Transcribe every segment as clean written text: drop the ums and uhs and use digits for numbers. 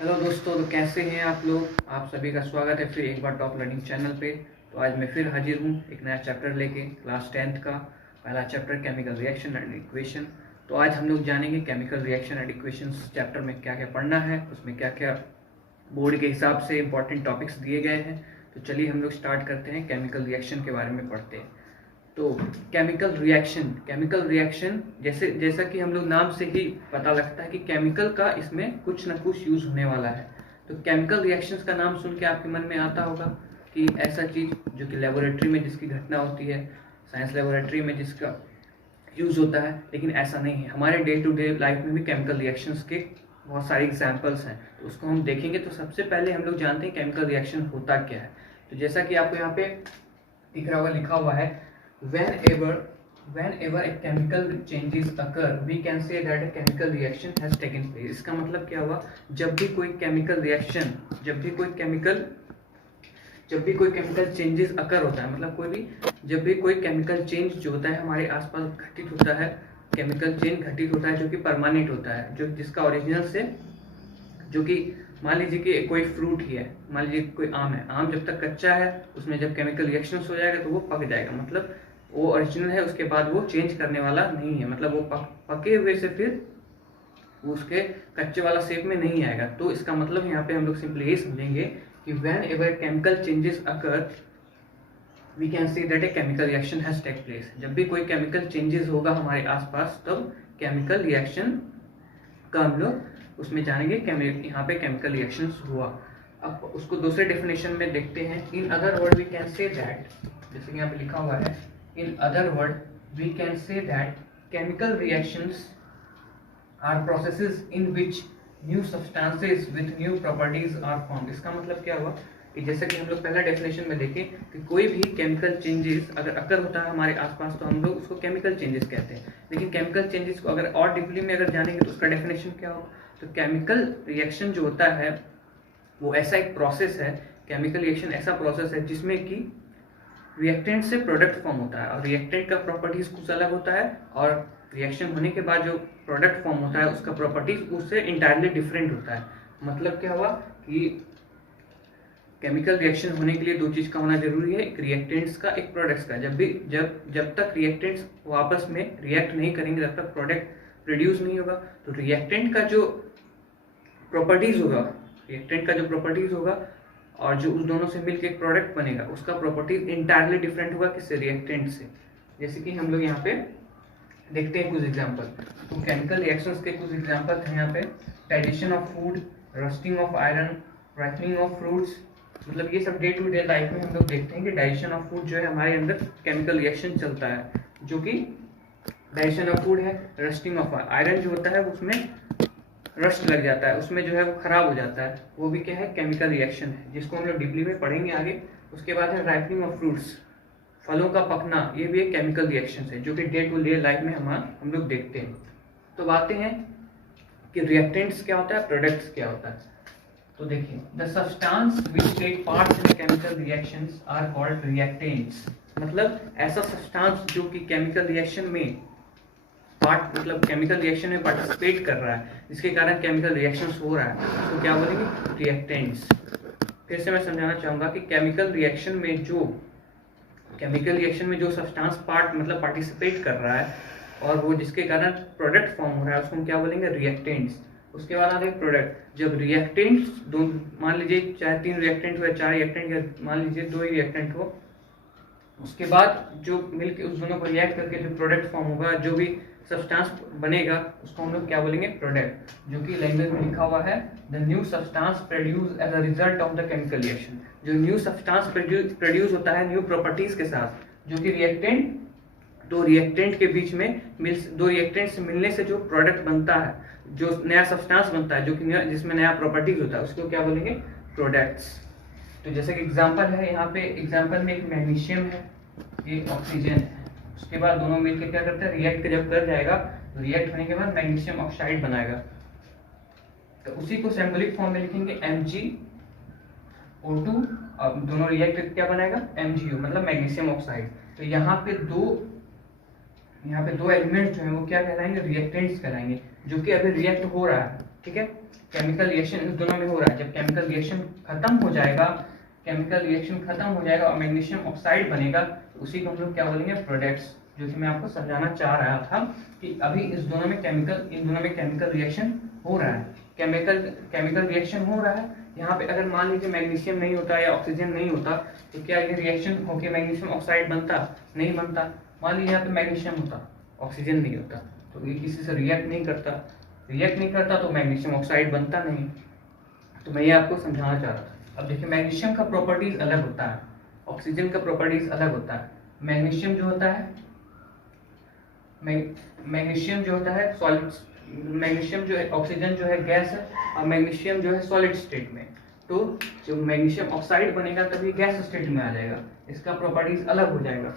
Hello दोस्तों, तो कैसे हैं आप लोग। आप सभी का स्वागत है फिर एक बार टॉप लर्निंग चैनल पे। तो आज मैं फिर हाजिर हूँ एक नया चैप्टर लेके, क्लास 10th का पहला chapter chemical reaction and equation. तो आज हम लोग जानेंगे chemical reaction and equations chapter में क्या क्या पढ़ना है, उसमें क्या क्या बोर्ड के हिसाब से इंपॉर्टेंट टॉपिक्स दिए गए हैं। तो चलिए हम लोग स्टार्ट करते हैं, केमिकल रिएक्शन के बारे में पढ़ते हैं। तो केमिकल रिएक्शन जैसा कि हम लोग नाम से ही पता लगता है कि केमिकल का इसमें कुछ ना कुछ यूज होने वाला है। तो केमिकल रिएक्शंस का नाम सुन के आपके मन में आता होगा कि ऐसा चीज जो कि लेबोरेटरी में जिसकी घटना होती है, साइंस लेबोरेटरी में जिसका यूज होता है, लेकिन ऐसा नहीं है। हमारे डे टू डे लाइफ में भी केमिकल रिएक्शंस के बहुत सारे एग्जाम्पल्स हैं, तो उसको हम देखेंगे। तो सबसे पहले हम लोग जानते हैं केमिकल रिएक्शन होता क्या है। तो जैसा कि आपको यहाँ पे दिख रहा होगा, लिखा हुआ है whenever a chemical changes occur we can say that a chemical reaction has taken place। इसका मतलब क्या हुआ, जब भी कोई केमिकल रिएक्शन, जब भी कोई केमिकल चेंजेस अकर होता है, मतलब जब भी कोई केमिकल चेंज जो होता है हमारे आसपास घटित होता है, केमिकल चेंज घटित होता है जो कि परमानेंट होता है, जो जिसका ओरिजिनल से, जो कि मान लीजिए कि कोई फ्रूट ही है, मान लीजिए कोई आम है, आम जब तक कच्चा है उसमें जब केमिकल रिएक्शन हो जाएगा तो वो पक जाएगा, मतलब वो ओरिजिनल है, उसके बाद वो चेंज करने वाला नहीं है, मतलब वो पके हुए से फिर वो उसके कच्चे वाला शेप में नहीं आएगा। तो इसका मतलब यहाँ पे हम लोग सिंपली यही समझेंगे कि whenever chemical changes occur we can see that a chemical reaction has take place. जब भी कोई केमिकल चेंजेस होगा हमारे आसपास तब केमिकल रिएक्शन का हम लोग उसमें जानेंगे, यहाँ पे केमिकल रिएक्शंस हुआ। अब उसको दूसरे डेफिनेशन में देखते हैं। In other word we can say that, जैसे कि यहाँ पे लिखा हुआ है, in other word we can say that chemical reactions are processes in which new substances with new properties are formed. इसका मतलब क्या हुआ कि जैसा कि हम लोग पहला डेफिनेशन में देखें कि कोई भी केमिकल चेंजेस अगर अकर होता है हमारे आसपास तो हम लोग उसको केमिकल चेंजेस कहते हैं। लेकिन केमिकल चेंजेस को अगर और डीपली में अगर जानेंगे तो उसका डेफिनेशन क्या होगा, तो केमिकल रिएक्शन जो होता है वो ऐसा एक प्रोसेस है, केमिकल रिएक्शन ऐसा प्रोसेस है जिसमें कि रिएक्टेंट से प्रोडक्ट फॉर्म होता है, और रिएक्टेंट का प्रॉपर्टीज कुछ अलग होता है, और रिएक्शन होने के बाद जो प्रोडक्ट फॉर्म होता है उसका प्रॉपर्टीज उससे इंटायरली डिफरेंट होता है। मतलब क्या हुआ कि केमिकल रिएक्शन होने के लिए दो चीज का होना जरूरी है, एक रिएक्टेंट्स का, एक प्रोडक्ट्स का। जब तक रिएक्टेंट्स आपस में रिएक्ट नहीं करेंगे तब तक प्रोडक्ट प्रोड्यूस नहीं होगा। तो रिएक्टेंट का जो प्रॉपर्टीज होगा और जो उस दोनों से मिलकर एक प्रोडक्ट बनेगा उसका प्रॉपर्टीज इंटायरली डिफरेंट होगा किससे, रिएक्टेंट से। जैसे कि हम लोग यहाँ पे देखते हैं कुछ एग्जांपल। तो केमिकल रिएक्शंस के कुछ एग्जांपल हैं यहाँ पे, digestion of food, rusting of iron, ripening of fruits. मतलब ये सब डे टू डे लाइफ में हम लोग देखते हैं कि डाइजेशन ऑफ फूड जो है हमारे अंदर केमिकल रिएक्शन चलता है, जो कि डाइजेशन ऑफ फूड है। रस्टिंग ऑफ आयरन जो होता है उसमें रस्ट लग जाता है, उसमें जो है वो खराब हो जाता है, वो भी क्या है, केमिकल रिएक्शन है, जिसको हम लोग डीपली में पढ़ेंगे आगे। उसके बाद है राइपनिंग ऑफ फ्रूट्स, फलों का पकना, ये भी एक केमिकल रिएक्शन है जो कि डे टू डे लाइफ में हम लोग देखते हैं। तो बातें हैं कि रिएक्टेंट्स क्या होता है, प्रोडक्ट्स क्या होता है। तो देखिए, the substance which take part in chemical reactions are called reactants. मतलब ऐसा सब्सटेंस जो कि केमिकल रिएक्शन में मतलब केमिकल रिएक्शन में पार्टिसिपेट कर रहा है, जिसके कारण केमिकल रिएक्शंस हो रहा है, तो क्या बोलेंगे, रिएक्टेंट्स। फिर से मैं समझाना चाहूंगा कि केमिकल रिएक्शन में जो सब्सटेंस मतलब पार्टिसिपेट कर रहा है और वो जिसके कारण प्रोडक्ट फॉर्म हो रहा है उसको हम क्या बोलेंगे, रिएक्टेंट्स। उसके बाद आते हैं प्रोडक्ट। जब रिएक्टेंट्स दो, मान लीजिए चाहे 3 रिएक्टेंट हो या 4 रिएक्टेंट या मान लीजिए 2 ही रिएक्टेंट हो, उसके बाद जो मिलकर उस दोनों को रिएक्ट करके जो प्रोडक्ट फॉर्म होगा, जो भी सब्सटेंस बनेगा उसको हम लोग क्या बोलेंगे, प्रोडक्ट। जो कि लैंग्वेज में लिखा हुआ है, the new substance produce as a result of the chemical reaction. जो न्यू सब्सटेंस प्रोड्यूस होता है न्यू प्रॉपर्टीज के साथ, जो कि दो रिएक्टेंट के बीच में दो रिएक्टेंट से मिलने से जो प्रोडक्ट बनता है, जो नया सब्सटेंस बनता है, जो कि जिसमें नया प्रॉपर्टीज होता है, उसको क्या बोलेंगे, प्रोडक्ट्स। तो जैसे कि एग्जांपल है यहाँ पे, एग्जांपल में एक मैग्नीशियम है, एक ऑक्सीजन है, उसके बाद दोनों मिलकर क्या करते हैं, रिएक्ट जब कर जाएगा, रिएक्ट होने के बाद मैग्नीशियम ऑक्साइड बनाएगा। तो उसी को सिंबॉलिक फॉर्म में लिखेंगे MgO2, अब दोनों रिएक्ट क्या बनाएगा, MgO, मतलब मैग्नीशियम ऑक्साइड। तो यहाँ पे दो एलिमेंट्स जो हैं वो क्या कहलाएंगे, रिएक्टेंट्स कहलाएंगे, जो कि अभी रिएक्ट हो रहा है। ठीक है, केमिकल रिएक्शन इन दोनों में हो रहा है। जब केमिकल रिएक्शन खत्म हो जाएगा, केमिकल रिएक्शन खत्म हो जाएगा और मैग्नीशियम ऑक्साइड बनेगा, तो उसी को हम लोग क्या बोलेंगे, प्रोडक्ट्स। जो कि मैं आपको समझाना चाह रहा था कि अभी इन दोनों में केमिकल रिएक्शन हो रहा है, केमिकल रिएक्शन हो रहा है। यहाँ पे अगर मान लीजिए मैग्नीशियम नहीं होता या ऑक्सीजन नहीं होता, तो क्या ये रिएक्शन होके मैग्नीशियम ऑक्साइड बनता? नहीं बनता। मान लीजिए यहाँ पे मैग्नीशियम होता, ऑक्सीजन नहीं होता, तो ये किसी से रिएक्ट नहीं करता, तो मैग्नीशियम ऑक्साइड बनता नहीं। तो मैं ये आपको समझाना चाह रहा था। अब देखिए, मैग्नीशियम का प्रॉपर्टीज अलग होता है, ऑक्सीजन का प्रॉपर्टीज अलग होता है। मैग्नीशियम जो होता है सॉलिड, मैग्नीशियम जो है, ऑक्सीजन जो है गैस है, और मैग्नीशियम जो है सॉलिड स्टेट में। तो जब मैग्नीशियम ऑक्साइड बनेगा तभी गैस स्टेट में आ जाएगा, इसका प्रॉपर्टीज अलग हो जाएगा।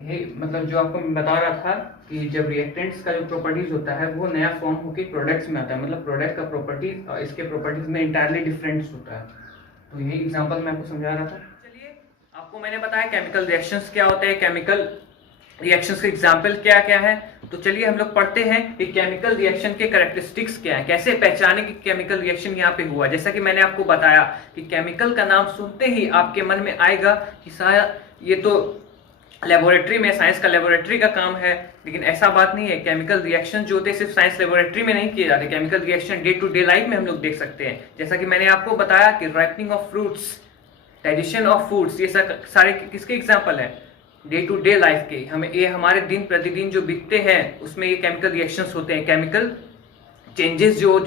ये मतलब जो आपको मैं बता रहा था कि जब रिएक्टेंट्स का जो प्रॉपर्टीज होता है वो नया फॉर्म होकर प्रोडक्ट्स में आता है, मतलब प्रोडक्ट का प्रॉपर्टीज और इसके प्रॉपर्टीज में इंटायरली डिफरेंस होता है। तो यही एग्जांपल मैं आपको समझा रहा था। चलिए, आपको मैंने बताया केमिकल रिएक्शंस क्या होते हैं, केमिकल रिएक्शंस के एग्जाम्पल क्या क्या है। तो चलिए हम लोग पढ़ते हैं कि केमिकल रिएक्शन के कैरेक्टरिस्टिक्स क्या है, कैसे पहचाने कि केमिकल रिएक्शन यहाँ पे हुआ। जैसा कि मैंने आपको बताया कि केमिकल का नाम सुनते ही आपके मन में आएगा कि शायद ये तो लेबोरेटरी में, साइंस का लेबोरेटरी का काम है, लेकिन ऐसा बात नहीं है। केमिकल रिएक्शन जो होते हैं सिर्फ साइंस लेबोरेटरी में नहीं किए जाते, chemical reaction day to day life में हम लोग देख सकते हैं। जैसा कि मैंने आपको बताया कि ripening of fruits, digestion of foods, ये सारे किसके एग्जाम्पल है, डे टू डे लाइफ के। हमें ये हमारे दिन प्रतिदिन जो बीतते हैं उसमें ये केमिकल रिएक्शंस होते हैं। केमिकल चेंजेस जो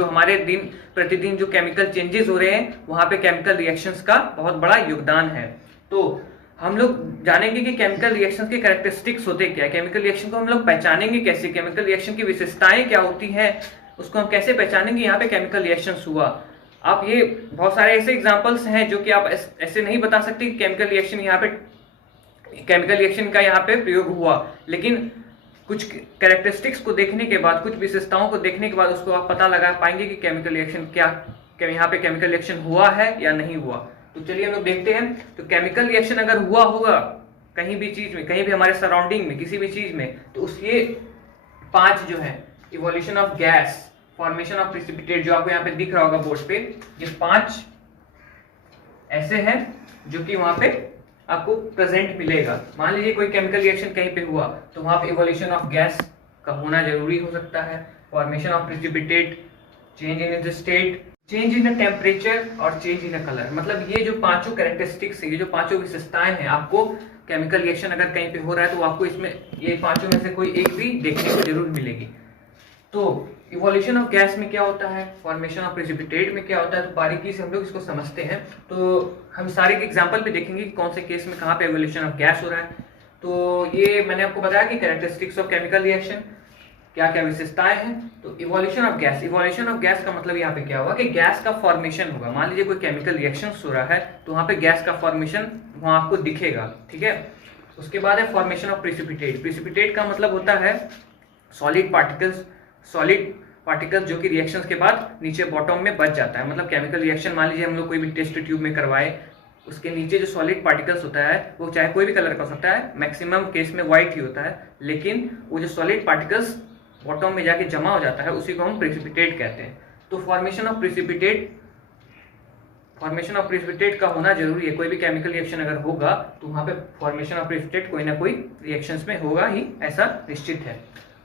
हमारे दिन प्रतिदिन जो केमिकल चेंजेस हो रहे हैं, वहां पे केमिकल रिएक्शंस का बहुत बड़ा योगदान है। तो हम लोग जानेंगे कि केमिकल रिएक्शंस के कैरेक्टरिस्टिक्स होते क्या है, केमिकल रिएक्शन को हम लोग पहचानेंगे कैसे, केमिकल रिएक्शन की विशेषताएं क्या होती हैं, उसको हम कैसे पहचानेंगे यहाँ पे केमिकल रिएक्शंस हुआ। आप ये बहुत सारे ऐसे एग्जांपल्स हैं जो कि आप ऐसे नहीं बता सकते कि केमिकल रिएक्शन का यहाँ पे प्रयोग हुआ, लेकिन कुछ कैरेक्टरिस्टिक्स को देखने के बाद, कुछ विशेषताओं को देखने के बाद उसको आप पता लगा पाएंगे कि केमिकल रिएक्शन यहाँ पे केमिकल रिएक्शन हुआ है या नहीं हुआ। तो चलिए हम लोग देखते हैं। तो केमिकल रिएक्शन अगर हुआ होगा कहीं भी चीज में, कहीं भी हमारे सराउंडिंग में, किसी भी चीज में, तो उसके 5 जो है, evolution of gas, formation of precipitate, जो आपको यहाँ पे दिख रहा होगा बोर्ड पे, ये 5 ऐसे हैं जो कि वहां पे आपको प्रेजेंट मिलेगा। मान लीजिए कोई केमिकल रिएक्शन कहीं पे हुआ तो वहां पे इवोल्यूशन ऑफ गैस का होना जरूरी हो सकता है, formation of precipitate, change in the state, change in the temperature और चेंज इन द कलर। मतलब ये जो 5 कैरेक्टरिस्टिक्स है, ये जो 5 विशेषताएं हैं, आपको केमिकल रिएक्शन अगर कहीं पे हो रहा है तो आपको इसमें ये 5 में से कोई एक भी देखने को जरूर मिलेगी। तो इवोल्यूशन ऑफ गैस में क्या होता है, फॉर्मेशन ऑफ प्रेसिपिटेट में क्या होता है, तो बारीकी से हम लोग इसको समझते हैं। तो हम सारे के एग्जांपल पे देखेंगे कि कौन से केस में कहाँ पे इवोल्यूशन ऑफ गैस हो रहा है। तो ये मैंने आपको बताया कि कैरेक्टरिस्टिक्स ऑफ केमिकल रिएक्शन, क्या क्या विशेषताएं हैं। तो इवोल्यूशन ऑफ गैस का मतलब यहाँ पे क्या होगा कि गैस का फॉर्मेशन होगा। मान लीजिए कोई केमिकल रिएक्शन हो रहा है तो वहाँ पे गैस का फॉर्मेशन वहाँ आपको दिखेगा, ठीक है। उसके बाद है फॉर्मेशन ऑफ प्रिसिपिटेट का मतलब होता है सॉलिड पार्टिकल्स जो कि रिएक्शंस के बाद नीचे बॉटम में बच जाता है। मतलब केमिकल रिएक्शन मान लीजिए हम लोग कोई भी टेस्ट ट्यूब में करवाए, उसके नीचे जो सॉलिड पार्टिकल्स होता है वो चाहे कोई भी कलर का हो सकता है, मैक्सिमम केस में व्हाइट ही होता है, लेकिन वो जो सॉलिड पार्टिकल्स बॉटम में जाके जमा हो जाता है उसी को हम प्रेसिपिटेट कहते हैं। तो फॉर्मेशन ऑफ प्रेसिपिटेट का होना जरूरी है। कोई भी केमिकल रिएक्शन अगर होगा तो वहां पे फॉर्मेशन ऑफ प्रेसिपिटेट कोई ना कोई रिएक्शंस में होगा ही, ऐसा निश्चित है।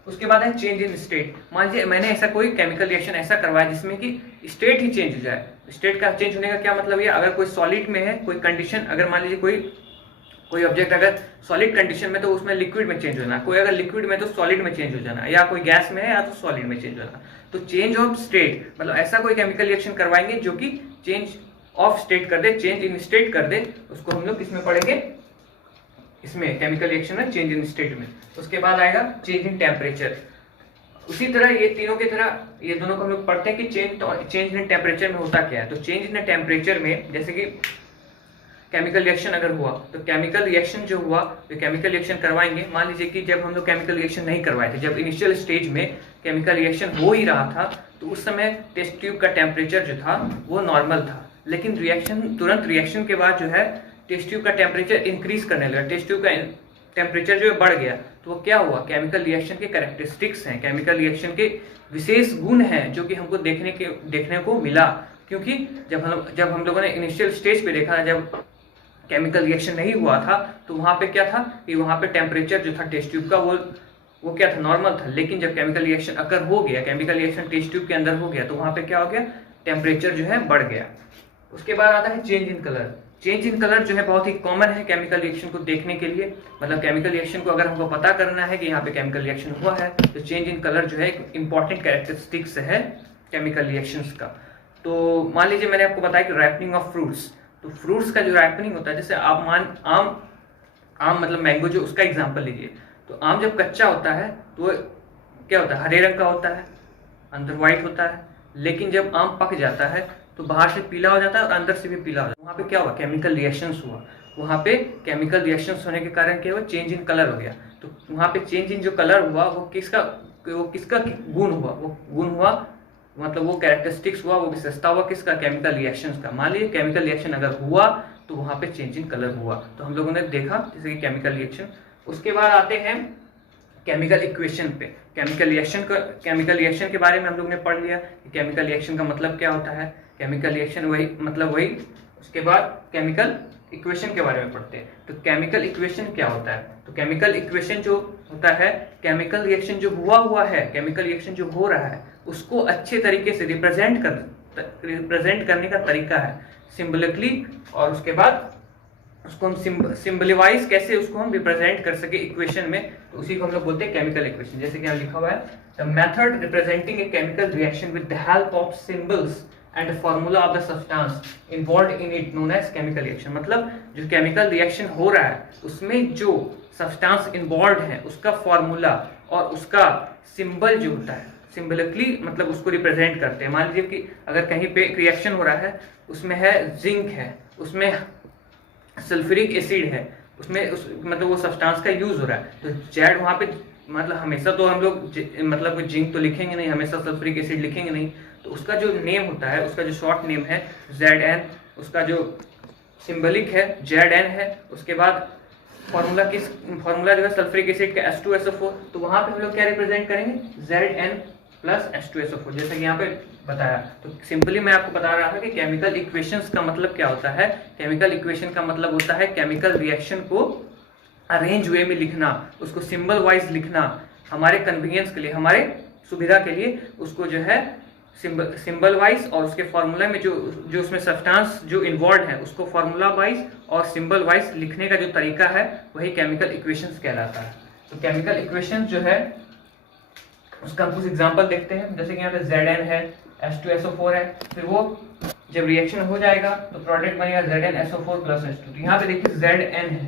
उसके बाद है चेंज इन स्टेट। मान लीजिए मैंने ऐसा कोई केमिकल रिएक्शन ऐसा करवाया जिसमें कि स्टेट ही चेंज हो जाए। स्टेट का चेंज होने का क्या मतलब है, अगर कोई सॉलिड में है, कोई कंडीशन, अगर मान लीजिए कोई ऑब्जेक्ट अगर सॉलिड कंडीशन में तो उसमें लिक्विड में चेंज होना, कोई अगर लिक्विड में तो सॉलिड में चेंज हो जाना, या कोई गैस में है या तो सॉलिड में चेंज होना। तो चेंज ऑफ स्टेट मतलब ऐसा कोई केमिकल रिएक्शन करवाएंगे जो कि चेंज ऑफ स्टेट कर दे, चेंज इन स्टेट कर दे, उसको हम लोग किसमें पढ़ेंगे, इसमें केमिकल रिएक्शन में, चेंज इन स्टेट में। उसके बाद आएगा चेंज इन टेम्परेचर। उसी तरह ये तीनों की तरह ये दोनों को हम लोग पढ़ते हैं कि चेंज इन टेम्परेचर में होता क्या है। तो चेंज इन टेम्परेचर में जैसे कि केमिकल रिएक्शन अगर हुआ तो केमिकल रिएक्शन जो हुआ, तो केमिकल रिएक्शन करवाएंगे। मान लीजिए कि जब हम लोग केमिकल रिएक्शन नहीं करवाए थे, जब इनिशियल स्टेज में केमिकल रिएक्शन हो ही रहा था, तो उस समय टेस्ट ट्यूब का टेम्परेचर जो था वो नॉर्मल था, लेकिन तुरंत रिएक्शन के बाद जो है टेस्ट ट्यूब का टेम्परेचर इंक्रीज करने लगा। टेस्ट ट्यूब का टेम्परेचर जो है बढ़ गया, तो वो क्या हुआ, केमिकल रिएक्शन के कैरेक्टरिस्टिक्स हैं, केमिकल रिएक्शन के विशेष गुण हैं जो कि हमको देखने को मिला। क्योंकि जब हम लोगों ने इनिशियल स्टेज पे देखा, जब केमिकल रिएक्शन नहीं हुआ था, तो वहाँ पे क्या था कि वहाँ पे टेम्परेचर जो था टेस्ट ट्यूब का वो क्या था, नॉर्मल था। लेकिन जब केमिकल रिएक्शन अकर हो गया, केमिकल रिएक्शन टेस्ट ट्यूब के अंदर हो गया, तो वहाँ पे क्या हो गया, टेम्परेचर जो है बढ़ गया। उसके बाद आता है change in colour. Change in colour जो है बहुत ही कॉमन है केमिकल रिएक्शन को देखने के लिए। मतलब केमिकल रिएक्शन को अगर हमको पता करना है कि यहाँ पे केमिकल रिएक्शन हुआ है, तो चेंज इन कलर जो है एक इंपॉर्टेंट कैरेक्टरिस्टिक्स है केमिकल रिएक्शंस का। तो मान लीजिए मैंने आपको बताया कि रैपनिंग ऑफ फ्रूट्स, तो फ्रूट्स का जो रैपनिंग होता है, जैसे आप आम मतलब मैंगो, जो उसका एग्जाम्पल लीजिए, तो आम जब कच्चा होता है तो वो क्या होता है, हरे रंग का होता है, अंदर व्हाइट होता है। लेकिन जब आम पक जाता है तो बाहर से पीला हो जाता है और अंदर से भी पीला हो जाता है। वहाँ पे क्या हुआ, केमिकल रिएक्शंस हुआ। वहाँ पे केमिकल रिएक्शंस होने के कारण क्या हुआ, चेंज इन कलर हो गया। तो वहाँ पे चेंज इन जो कलर हुआ वो किसका गुण हुआ, वो गुण हुआ, मतलब वो कैरेक्टरिस्टिक्स हुआ, वो विशेषता हुआ किसका, केमिकल रिएक्शंस का। मान लीजिए केमिकल रिएक्शन अगर हुआ तो वहाँ पे चेंज इन कलर हुआ, तो हम लोगों ने देखा जैसे कि केमिकल रिएक्शन। उसके बाद आते हैं केमिकल इक्वेशन पे। केमिकल रिएक्शन के बारे में हम लोग ने पढ़ लिया कि केमिकल रिएक्शन का मतलब क्या होता है, केमिकल रिएक्शन वही। उसके बाद केमिकल इक्वेशन के बारे में पढ़ते हैं। तो केमिकल इक्वेशन क्या होता है, तो केमिकल इक्वेशन जो होता है, केमिकल रिएक्शन जो हुआ है, केमिकल रिएक्शन जो हो रहा है, उसको अच्छे तरीके से रिप्रेजेंट करने का तरीका है सिंबलिकली। और उसके बाद उसको हम सिंबलीवाइज कैसे उसको हम रिप्रेजेंट कर सके इक्वेशन में, तो उसी को हम लोग बोलते हैं केमिकल इक्वेशन। जैसे कि यहाँ लिखा हुआ है, the method representing a chemical reaction with the help of symbols and formula of the substance involved in it known as chemical reaction. मतलब जो केमिकल रिएक्शन हो रहा है उसमें जो सब्सटेंस इन्वॉल्व है उसका फॉर्मूला और उसका सिंबल जो होता है, सिंबलिकली मतलब उसको रिप्रेजेंट करते हैं। मान लीजिए कि अगर कहीं पे रिएक्शन हो रहा है, उसमें है जिंक है, उसमें सल्फ्यूरिक एसिड है, मतलब वो सब्सटेंस का यूज हो रहा है, तो जेड वहाँ पे मतलब हमेशा तो हम लोग मतलब जिंक तो लिखेंगे नहीं, हमेशा सल्फ्यूरिक एसिड लिखेंगे नहीं। तो उसका जो नेम होता है, उसका जो शॉर्ट नेम है Zn, उसका जो सिंबलिक है Zn है। उसके बाद फॉर्मूला जो है सल्फ्यूरिक एसिड का H2SO4, तो वहाँ पे हम लोग क्या रिप्रेजेंट करेंगे, Zn प्लस H2SO4, जैसा कि यहाँ पे बताया। तो सिंपली मैं आपको बता रहा था कि केमिकल इक्वेशंस का मतलब क्या होता है। केमिकल इक्वेशन का मतलब होता है केमिकल रिएक्शन को अरेंज वे में लिखना, उसको सिंबल वाइज लिखना, हमारे कन्वीनियंस के लिए, हमारे सुविधा के लिए उसको जो है सिंबल वाइज और उसके फॉर्मूला में जो उसमें सब्सटेंस जो इन्वॉल्व है उसको फॉर्मूला वाइज और सिंबल वाइज लिखने का जो तरीका है वही केमिकल इक्वेशंस कहलाता है। तो केमिकल इक्वेशंस जो है उसका हम कुछ एग्जांपल देखते हैं। जैसे कि यहाँ पे Zn है, H2SO4 है, फिर वो जब रिएक्शन हो जाएगा तो प्रोडक्ट बनेगा ZnSO4 प्लस H2। तो यहाँ पे देखिए Zn है,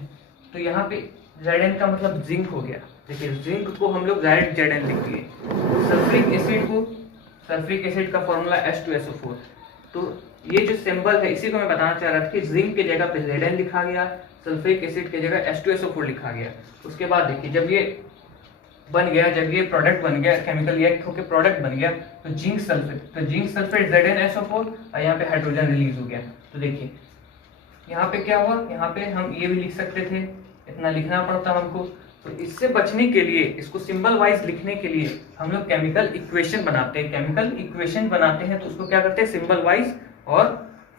तो यहाँ पे Zn का मतलब जिंक हो गया। देखिए जिंक को हम लोग डायरेक्ट Zn लिख दिए। सल्फ्यूरिक एसिड का फॉर्मूला H2SO4। तो ये जो सिंबल है इसी को मैं बताना चाह रहा था कि जिंक की जगह पे Zn लिखा गया, सल्फ्यूरिक एसिड की जगह H2SO4 लिखा गया। उसके बाद देखिए जब ये बन गया, जब ये प्रोडक्ट बन गया, केमिकल रिएक्ट होकर प्रोडक्ट बन गया, तो जिंक सल्फेट ZnSO4 और यहाँ पे हाइड्रोजन रिलीज हो गया। तो देखिए यहाँ पे क्या हुआ, यहाँ पे हम ये भी लिख सकते थे, इतना लिखना पड़ता हमको। तो इससे बचने के लिए, इसको सिंबल वाइज लिखने के लिए हम लोग केमिकल इक्वेशन बनाते हैं। तो उसको क्या करते हैं, सिंबल वाइज और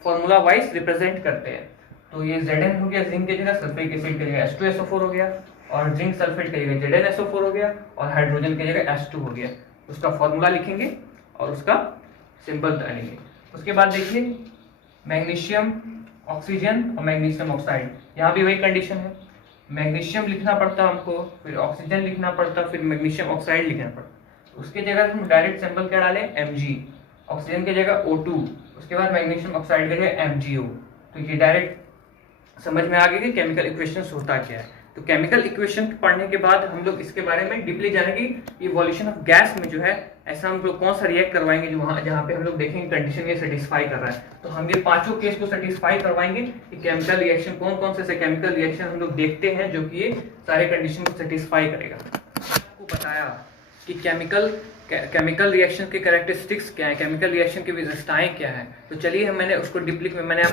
फॉर्मूला वाइज रिप्रेजेंट करते हैं। तो ये Zn हो गया, जिंक की जगह सल्फ्यूरिक एसिड की जगह H2SO4 हो गया, और जिंक सल्फेट की जगह ZnSO4 हो गया, और हाइड्रोजन की जगह H2 हो गया। उसका फॉर्मूला लिखेंगे और उसका सिंबल डालेंगे। उसके बाद देखिए मैग्नीशियम ऑक्सीजन और मैग्नीशियम ऑक्साइड, यहाँ भी वही कंडीशन है, मैग्नीशियम लिखना पड़ता हमको, फिर ऑक्सीजन लिखना पड़ता, फिर मैग्नीशियम ऑक्साइड लिखना पड़ता। उसके जगह हम डायरेक्ट सिंबल क्या डालें, Mg, ऑक्सीजन की जगह O2, उसके बाद मैग्नीशियम ऑक्साइड की जगह MgO। तो ये डायरेक्ट समझ में आ गया कि केमिकल इक्वेशंस होता क्या है। तो केमिकल इक्वेशन पढ़ने के बाद हम लोग इसके बारे में डीपली जानेंगे। इवोल्यूशन ऑफ गैस में जो है ऐसा हम लोग कौन सा रिएक्ट करवाएंगे जहाँ पे हम लोग देखेंगे कंडीशन ये सेटिस्फाई कर रहा है। तो हम ये पांचों केस को सेटिस्फाई करवाएंगे कि केमिकल रिएक्शन कौन से केमिकल रिएक्शन हम लोग देखते हैं जो कि ये सारे कंडीशन को सेटिस्फाई करेगा। आपको बताया कि केमिकल रिएक्शन के कैरेक्टरिस्टिक्स क्या है, केमिकल रिएक्शन की विशेषताएं क्या है। तो चलिए मैंने आपको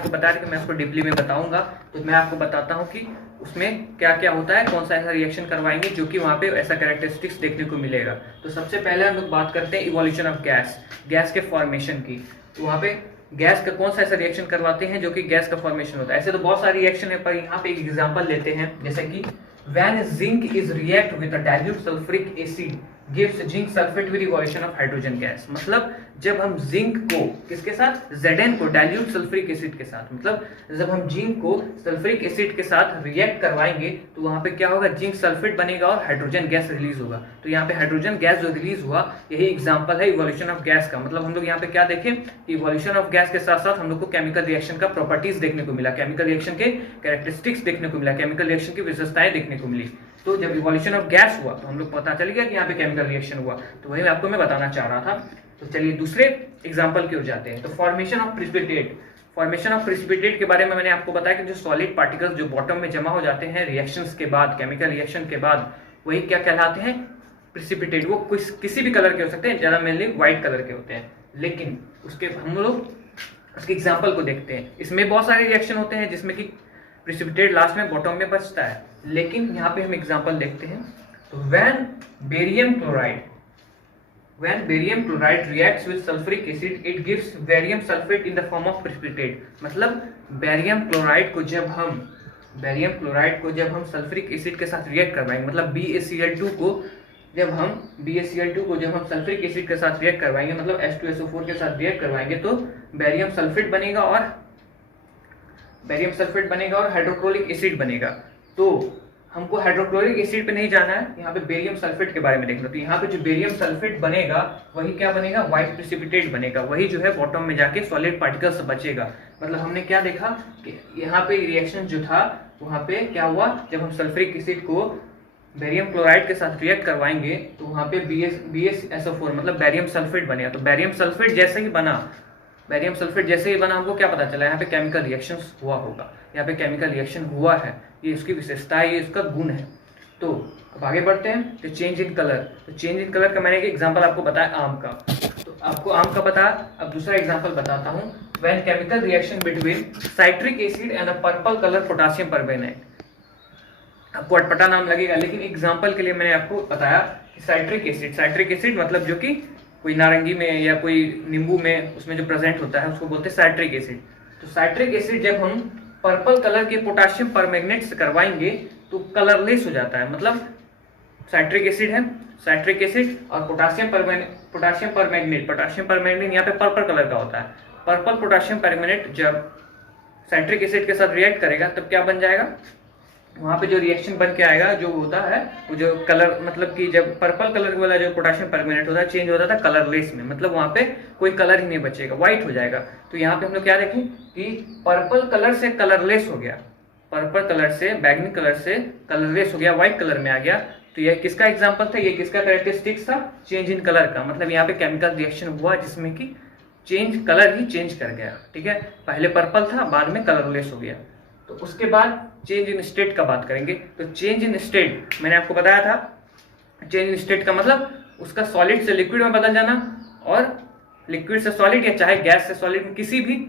बताया कि मैं उसको डीपली में बताऊंगा। तो मैं आपको बताता हूँ कि उसमें क्या क्या होता है, कौन सा ऐसा रिएक्शन करवाएंगे जो कि वहाँ पे ऐसा कैरेक्टरिस्टिक्स देखने को मिलेगा। तो सबसे पहले हम लोग बात करते हैं इवोल्यूशन ऑफ गैस के फॉर्मेशन की। तो वहाँ पे गैस का कौन सा ऐसा रिएक्शन करवाते हैं जो कि गैस का फॉर्मेशन होता है। ऐसे तो बहुत सारे रिएक्शन है, पर यहाँ पे एक एग्जांपल लेते हैं, जैसे कि when zinc is react with a dilute sulphuric acid gives zinc sulphate with evolution of hydrogen gas. मतलब जब हम जिंक को किसके साथ, Zn को डाइल्यूट सल्फ्यूरिक एसिड के साथ, मतलब जब हम जिंक को सल्फ्यूरिक एसिड के साथ रिएक्ट करवाएंगे तो वहां पे क्या होगा, जिंक सल्फेट बनेगा और हाइड्रोजन गैस रिलीज होगा। तो यहाँ पे हाइड्रोजन गैस जो रिलीज हुआ, यही एग्जांपल है इवोल्यूशन ऑफ गैस का। मतलब हम लोग यहाँ पे क्या देखें कि इवोल्यूशन ऑफ गैस के साथ साथ हम लोग को केमिकल रिएक्शन का प्रॉपर्टीज देखने को मिला, केमिकल रिएक्शन के कैरेक्टरिस्टिक्स देखने को मिला, केमिकल रिएक्शन की विशेषताएं देखने को मिली। तो जब इवोल्यूशन ऑफ गैस हुआ तो हम लोग पता चल गया कि यहाँ पे केमिकल रिएक्शन हुआ। तो वही आपको मैं बताना चाह रहा था। तो चलिए दूसरे एग्जांपल की ओर जाते हैं। तो फॉर्मेशन ऑफ प्रिसिपिटेट के बारे में मैंने आपको बताया कि जो सॉलिड पार्टिकल्स जो बॉटम में जमा हो जाते हैं रिएक्शंस के बाद, केमिकल रिएक्शन के बाद, वही क्या कहलाते हैं, प्रिसिपिटेट। वो किसी भी कलर के हो सकते हैं, ज्यादा मेनली व्हाइट कलर के होते हैं। लेकिन उसके हम लोग उसके एग्जाम्पल को देखते हैं। इसमें बहुत सारे रिएक्शन होते हैं जिसमें कि प्रिसिपिटेट लास्ट में बॉटम में बचता है, लेकिन यहाँ पे हम एग्जांपल देखते हैं। तो when barium chloride reacts with sulphuric acid it gives barium sulphate in the form of precipitate. मतलब बेरियम क्लोराइड को जब हम सल्फ्यूरिक एसिड के साथ रिएक्ट करवाएंगे, मतलब BaCl2 को जब हम सल्फ्यूरिक एसिड के साथ रिएक्ट करवाएंगे, मतलब H2SO4 के साथ रिएक्ट करवाएंगे, तो बेरियम सल्फेट बनेगा और हाइड्रोक्लोरिक एसिड बनेगा। तो हमको हाइड्रोक्लोरिक एसिड पे नहीं जाना है, यहाँ पे बेरियम सल्फेट के बारे में देखना। तो यहाँ पे जो बेरियम सल्फेट बनेगा वही क्या बनेगा, व्हाइट प्रिसिपिटेट बनेगा। वही जो है बॉटम में जाके सॉलिड पार्टिकल्स बचेगा। मतलब हमने क्या देखा कि यहाँ पे रिएक्शन जो था वहाँ पे क्या हुआ, जब हम सल्फ्यूरिक एसिड को बेरियम क्लोराइड के साथ रिएक्ट करवाएंगे तो वहाँ पे BaSO4 मतलब बेरियम सल्फेट बनेगा। तो बेरियम सल्फेट जैसे ही बना हमको क्या पता चला, यहाँ पे केमिकल रिएक्शन हुआ होगा, यहाँ पे केमिकल रिएक्शन हुआ है, ये इसकी विशेषता है, ये इसका गुण है। तो अब आगे बढ़ते हैं। तो चेंज इन कलर का मैंने एक एग्जांपल आपको बताया आम का। तो आपको आम का बताया, अब दूसरा एग्जांपल बताता हूँ। When chemical reaction between citric acid and a purple colour potassium permanganate. आपको अटपटा नाम लगेगा, लेकिन एग्जांपल के लिए मैंने आपको बताया कि साइट्रिक एसिड मतलब जो कि कोई नारंगी में या कोई नींबू में उसमें जो प्रेजेंट होता है उसको बोलते हैं साइट्रिक एसिड। तो साइट्रिक एसिड जब हम पर्पल कलर के पोटासियम परमैंगनेट से करवाएंगे तो कलरलेस हो जाता है। मतलब साइट्रिक एसिड और पोटासियम परमैंगनेट यहाँ पे पर्पल कलर का होता है। पर्पल पोटासियम परमैंगनेट जब साइट्रिक एसिड के साथ रिएक्ट करेगा तब क्या बन जाएगा, वहां पे जो रिएक्शन बन के आएगा जो होता है वो जो कलर, मतलब कि जब पर्पल कलर वाला जो पोटासियम परमैंगनेट होता है चेंज होता था कलरलेस में, मतलब वहां पे कोई कलर ही नहीं बचेगा, व्हाइट हो जाएगा। तो यहाँ पे हम लोग क्या देखें कि पर्पल कलर से कलरलेस हो गया, पर्पल कलर से बैगनी कलर से कलरलेस हो गया, व्हाइट कलर में आ गया। तो ये किसका एग्जाम्पल था, ये किसका कैरेक्टरिस्टिक्स था, चेंज इन कलर का। मतलब यहाँ पे केमिकल रिएक्शन हुआ जिसमें कि कलर ही चेंज कर गया। ठीक है, पहले पर्पल था बाद में कलरलेस हो गया। तो उसके बाद चेंज इन स्टेट का बात करेंगे। तो चेंज इन स्टेट मैंने आपको बताया था, चेंज इन स्टेट का मतलब उसका सॉलिड से लिक्विड में बदल जाना और लिक्विड से सॉलिड या चाहे गैस से सॉलिड में किसी भी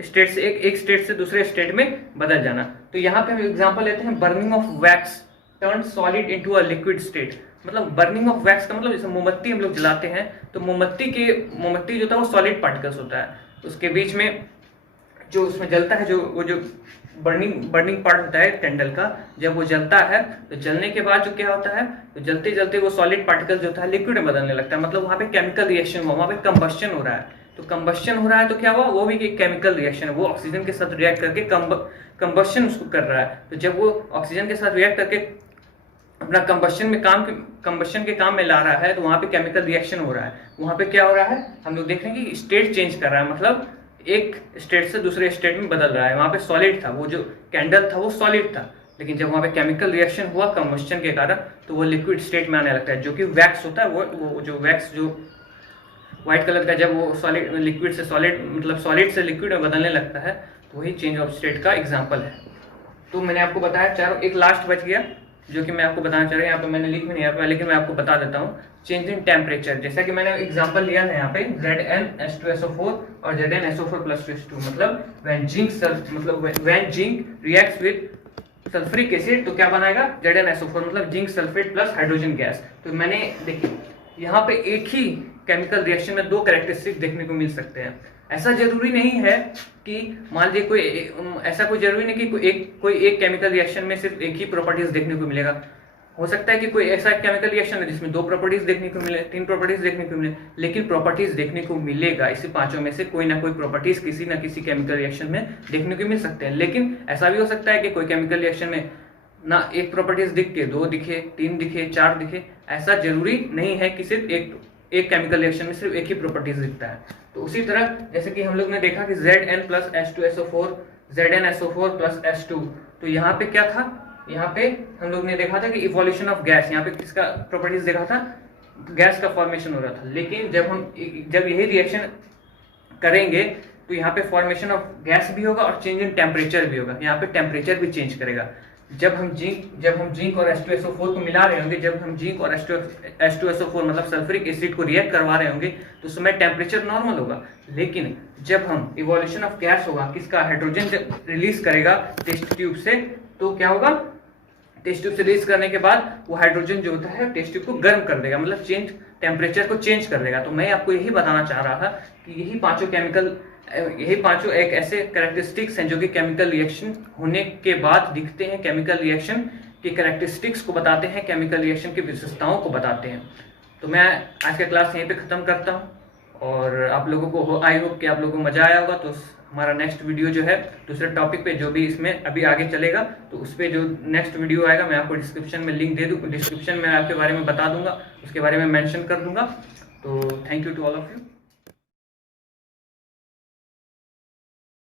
स्टेट से एक स्टेट से दूसरे स्टेट में बदल जाना। तो यहाँ पे हम एग्जांपल लेते हैं burning of wax turn solid into a liquid state. मतलब बर्निंग ऑफ वैक्स का मतलब जैसे मोमबत्ती हम लोग जलाते हैं तो मोमबत्ती जो था वो सॉलिड पार्टिकल्स होता है, उसके बीच में जो उसमें जलता है जो बर्निंग पार्ट होता है कैंडल का, जब वो जलता है तो जलने के बाद जो क्या होता है, तो जलते जलते वो सॉलिड पार्टिकल जो होता है लिक्विड में बदलने लगता है। मतलब वहाँ पे केमिकल रिएक्शन हुआ, वहाँ पे कंबस्शन हो रहा है। तो कंबस्शन हो रहा है तो क्या हुआ, वो भी एक केमिकल रिएक्शन है, वो ऑक्सीजन के साथ रिएक्ट करके कंबस्शन उसको कर रहा है। तो जब वो ऑक्सीजन के साथ रिएक्ट करके अपना कंबस्शन के काम में ला रहा है तो वहाँ पे केमिकल रिएक्शन हो रहा है। वहाँ पे क्या हो रहा है, हम लोग देख रहे हैं कि स्टेट चेंज कर रहा है, मतलब एक स्टेट से दूसरे स्टेट में बदल रहा है। वहाँ पे सॉलिड था, वो जो कैंडल था वो सॉलिड था, लेकिन जब वहाँ पे केमिकल रिएक्शन हुआ कंबस्शन के कारण तो वो लिक्विड स्टेट में आने लगता है। जो कि वैक्स होता है, वो जो वैक्स जो व्हाइट कलर का, जब वो सॉलिड लिक्विड से सॉलिड मतलब सॉलिड से लिक्विड में बदलने लगता है तो वही चेंज ऑफ स्टेट का एग्जाम्पल है। तो मैंने आपको बताया चारों, एक लास्ट बच गया जो कि मैं आपको बताना चाह रहा हूँ, यहाँ पे मैंने लिख भी नहीं रखा, लेकिन मैं आपको बता देता हूँ। चेंज इन टेम्परेचर, जैसा कि मैंने एग्जांपल लिया है यहाँ पे ZnH2SO4 और ZnSO4+2, मतलब when zinc reacts with sulphuric acid तो क्या बनाएगा, ZnSO4, मतलब zinc sulphate plus hydrogen gas. तो मैंने देखिए यहाँ पे एक ही केमिकल रिएक्शन में दो कैरेक्टरिस्टिक देखने को मिल सकते हैं। ऐसा जरूरी नहीं है कि मान लीजिए कोई ऐसा कोई जरूरी नहीं कि कोई एक केमिकल रिएक्शन में सिर्फ एक ही प्रॉपर्टीज देखने को मिलेगा। हो सकता है कि कोई ऐसा केमिकल रिएक्शन है जिसमें 2 प्रॉपर्टीज देखने को मिले, 3 प्रॉपर्टीज देखने को मिले, लेकिन प्रॉपर्टीज देखने को मिलेगा इसी पांचों में से कोई ना कोई प्रॉपर्टीज किसी ना किसी केमिकल रिएक्शन में देखने को मिल सकते हैं। लेकिन ऐसा भी हो सकता है कि कोई केमिकल रिएक्शन में ना एक प्रॉपर्टीज दिख के 2 दिखे, 3 दिखे, 4 दिखे। ऐसा जरूरी नहीं है कि सिर्फ एक केमिकल रिएक्शन में सिर्फ एक ही प्रॉपर्टीज दिखता है। तो उसी तरह जैसे कि हम लोग ने देखा कि Zn+H2SO4 ZnSO4+H2, तो यहाँ पे क्या था, यहाँ पे हम लोग ने देखा था कि इवोल्यूशन ऑफ गैस, यहाँ पे किसका प्रॉपर्टीज देखा था, गैस का फॉर्मेशन हो रहा था। लेकिन जब यही रिएक्शन करेंगे तो यहाँ पे फॉर्मेशन ऑफ गैस भी होगा और चेंज इन टेम्परेचर भी होगा। यहाँ पे टेम्परेचर भी चेंज करेगा। जब हम जिंक और H2SO4 को मिला रहे होंगे, जब हम जिंक और H2SO4 मतलब सल्फ्यूरिक एसिड को रिएक्ट करवा रहे होंगे तो उस समय टेम्परेचर नॉर्मल होगा। लेकिन जब हम इवोल्यूशन ऑफ गैस होगा, किसका, हाइड्रोजन रिलीज करेगा टेस्ट ट्यूब से, तो क्या होगा, टेस्ट ट्यूब से रिलीज करने के बाद वो हाइड्रोजन जो होता है टेस्ट ट्यूब को गर्म कर देगा, मतलब टेम्परेचर को चेंज कर देगा। तो मैं आपको यही बताना चाह रहा था कि यही पांचों एक ऐसे कैरेक्टरिस्टिक्स हैं जो कि केमिकल रिएक्शन होने के बाद दिखते हैं, केमिकल रिएक्शन के कैरेक्टरिस्टिक्स को बताते हैं, केमिकल रिएक्शन की विशेषताओं को बताते हैं। तो मैं आज का क्लास यहीं पे खत्म करता हूँ और आप लोगों को आई होप कि आप लोगों को मजा आया होगा। तो हमारा नेक्स्ट वीडियो जो है दूसरे टॉपिक पे जो भी इसमें अभी आगे चलेगा, तो उस पर जो नेक्स्ट वीडियो आएगा मैं आपको डिस्क्रिप्शन में लिंक दे दूँ, डिस्क्रिप्शन में आपके बारे में बता दूंगा, उसके बारे में मेंशन कर दूंगा। तो thank you to all of you.